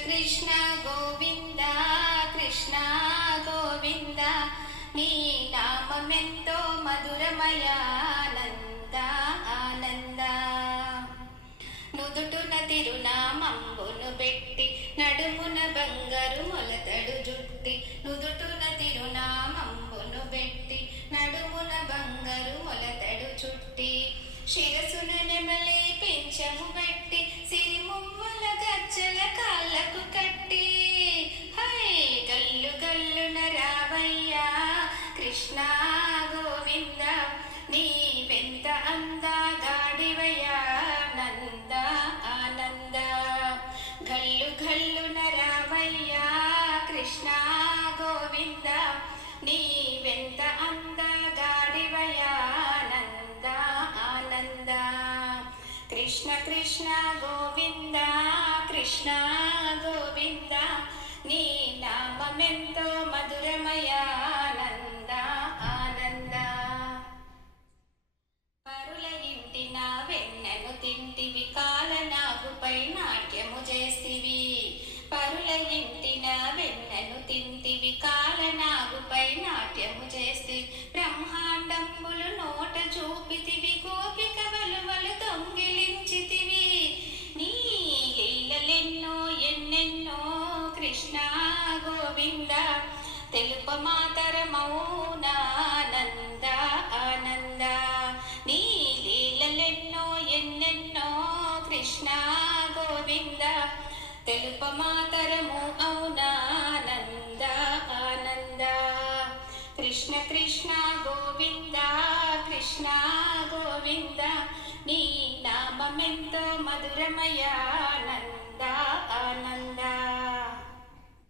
కృష్ణ గోవింద కృష్ణ గోవింద నీ నామమెంతో మధురమయానంద ఆనంద నుదుటున తిరునామంబును పెట్టి నడుమున బంగారు మొలతడు జుట్టి నుదుటున తిరునామంబును పెట్టి నడుమున బంగారు మొలతడు చుట్టి శిరసున నెమలి పెంచము పెట్టి సిరిమువ్వల గజ్జల కాళ్ళకు కట్టి హై గల్లు గల్లున రావయ్యా కృష్ణ గోవింద నీ వెంత అందగాడివయ్యా నంద ఆనంద గల్లు గల్లున రావయ్యా కృష్ణ గోవింద నీ వెంత అందగాడివయ్యా నంద ఆనంద కృష్ణ కృష్ణ గోవింద కృష్ణ గోవింద నీ నామమెంతో మధురమయానంద ఆనంద పరుల ఇంటిన వెన్నెను తింటివి కాలనాగుపై నాట్యము చేస్తివి పరుల ఇంటిన వెన్నెను తింటివి కాలనాగుపై నాట్యము చేస్తివి బ్రహ్మాండంబులు నోట చూపితివి గోపిక వలువలు దొంగిలించితివి నీ లీలలెన్నో ఎన్నెన్నో కృష్ణ గోవింద తెలుప మాతరమౌనానంద ఆనంద నీ లీలలెన్నో ఎన్నెన్నో కృష్ణ గోవింద తెలుప మాతరము అవునానంద ఆనంద కృష్ణ కృష్ణ గోవింద కృష్ణ గోవింద నీ నామమెంతో మధురమయానంద ఆనంద